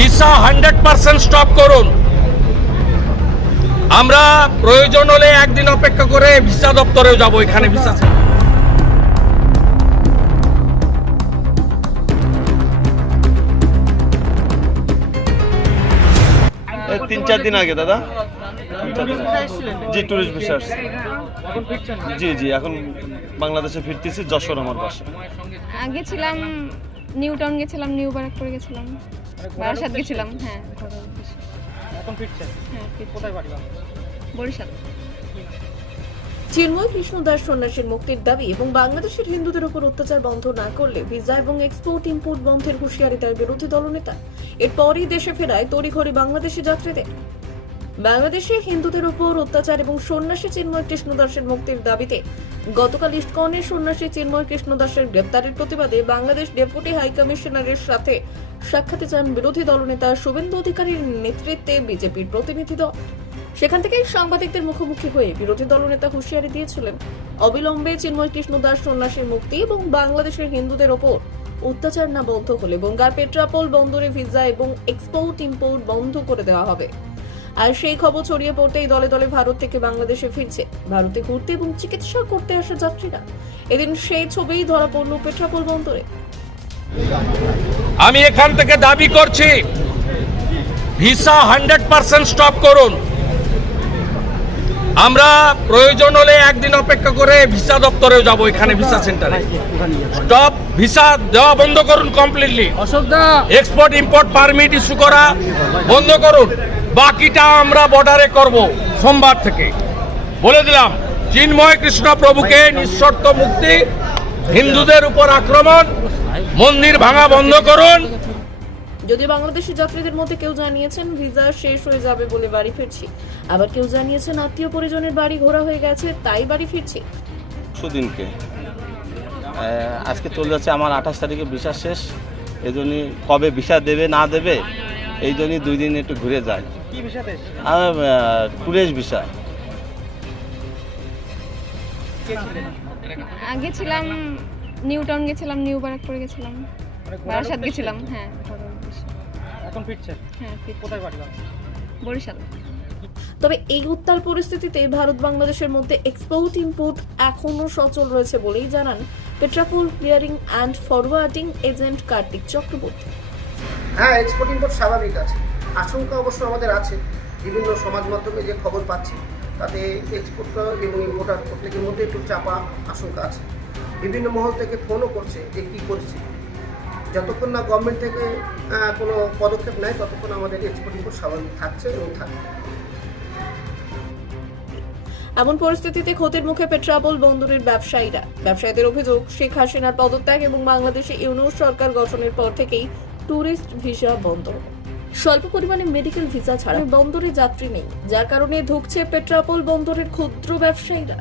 Visa hundred percent stop করুন। আমরা প্রয়োজন হলে একদিন অপেক্ষা করে ভিসা দপ্তরেও যাব এখানে ভিসা তিন চার দিন আগে দাদা। জি ট্যুরিস্ট ভিসা জি জি এখন বাংলাদেশে ফিরতেছি যশোর আমার বাসা। আগে ছিলাম নিউ টাউন গেছিলাম নিউ ব্যারাকপুরে গেছিলাম। বারাসাত গেছিলাম হ্যাঁ এখন ফিরছে হ্যাঁ কোথায় বাড়ি বরিশাল। চিন্ময় কৃষ্ণ দাস সন্ন্যাসীর মুক্তির দাবি এবং বাংলাদেশের হিন্দুদের উপর অত্যাচার বন্ধ না করলে ভিসা এবং এক্সপোর্ট ইম্পোর্ট বন্ধের হুঁশিয়ারি তার বিরোধী দলনেতা। এরপরই দেশে ফেরায় তড়িঘড়ি বাংলাদেশি যাত্রীদের। বাংলাদেশে হিন্দুদের উপর অত্যাচার এবং সন্ন্যাসী চিন্ময় কৃষ্ণ দাসের মুক্তির দাবিতে গতকাল ইস্কনের সন্ন্যাসী চিন্ময় কৃষ্ণ দাসের গ্রেপ্তারের প্রতিবাদে বাংলাদেশ ডেপুটি হাই কমিশনারের সাথে সাক্ষাতে যান বিরোধী দলনেতা শুভেন্দু অধিকারীর নেতৃত্বে বিজেপির প্রতিনিধি দল। সেখান থেকে সাংবাদিকদের মুখোমুখি হয়ে বিরোধী দলনেতা হুঁশিয়ারি দিয়েছিলেন, অবিলম্বে চিন্ময় কৃষ্ণ দাস সন্ন্যাসীর মুক্তি এবং বাংলাদেশের হিন্দুদের ওপর অত্যাচার না বন্ধ হলে বঙ্গার পেট্রাপোল বন্দরে ভিসা এবং এক্সপোর্ট ইম্পোর্ট বন্ধ করে দেওয়া হবে। আর সেই খবর ছড়িয়ে পড়তেই দলে দলে ভারত থেকে বাংলাদেশে ফিরছে। ভারতে ঘুরতে এবং চিকিৎসা করতে আসা যাত্রীরা। এদিন সেই ছবিই ধরা পড়ল পেট্রাপোল বন্দরে। আমি এখান থেকে দাবি করছি ভিসা হান্ড্রেড পার্সেন্ট স্টপ করুন। আমরা প্রয়োজন হলে একদিন অপেক্ষা করে ভিসা দপ্তরেও যাব এখানে ভিসা সেন্টারে। স্টপ ভিসা দেওয়া বন্ধ করুন completely export import permit issue করা বন্ধ করুন। বাকিটা আমরা বর্ডারে করব সোমবার থেকে। বলে দিলাম চিন্ময় কৃষ্ণ প্রভুকে নিঃশর্ত মুক্তি হিন্দুদের উপর আক্রমণ মন্দির ভাঙা বন্ধ করুন। যদি বাংলাদেশি যাত্রীদের মধ্যে কেউ জানিয়েছেন ভিসা শেষ হয়ে যাবে বলে বাড়ি ফিরছি আবার কেউ জানিয়েছেন আত্মীয় পরিজনের বাড়ি ঘোরা হয়ে গেছে তাই বাড়ি ফিরছি। সুদিনকে আজকে চলে যাচ্ছে আমার আঠাশ তারিখে ভিসা শেষ এই কবে ভিসা দেবে না দেবে এই জন্যই দুই দিন একটু ঘুরে যায় কি? আর ট্যুরিস্ট ভিসা আগে ছিলাম নিউ টাউন গেছিলাম নিউ ব্যারাকপুরে গেছিলাম। মানে বারাসাত গেছিলাম হ্যাঁ এখন হ্যাঁ কোথায় বাড়ি বরিশাল। তবে এই উত্তাল পরিস্থিতিতে ভারত বাংলাদেশের মধ্যে এক্সপোর্ট ইম্পোর্ট এখনও সচল রয়েছে বলেই জানান Petrapole clearing and forwarding agent Kartik Chakraborty. হ্যাঁ এক্সপোর্ট ইম্পোর্ট স্বাভাবিক আছে। আশঙ্কা অবশ্য আমাদের আছে। বিভিন্ন সমাজ মাধ্যমে যে খবর পাচ্ছি, তাতে এক্সপোর্টার এবং ইম্পোর্টার প্রত্যেকের মধ্যে একটু চাপা আশঙ্কা আছে। বিভিন্ন মহল থেকে ফোনও করছে যে কী পরিস্থিতি যতক্ষণ না গভর্নমেন্ট থেকে কোনো পদক্ষেপ নেয়, ততক্ষণ আমাদের এক্সপোর্ট ইম্পোর্ট স্বাভাবিক থাকছে এবং থাকবে। এমন পরিস্থিতিতে ক্ষতির মুখে পেট্রাপোল বন্দরের ব্যবসায়ীরা। ব্যবসায়ীদের অভিযোগ, শেখ হাসিনার পদত্যাগ এবং বাংলাদেশে ইউনিয়ন সরকার গঠনের পর থেকেই ট্যুরিস্ট ভিসা বন্ধ। স্বল্প পরিমাণে মেডিকেল ভিসা ছাড়া বন্দরে যাত্রী নেই, যার কারণে ধুকছে পেট্রাপোল বন্দরের ক্ষুদ্র ব্যবসায়ীরা।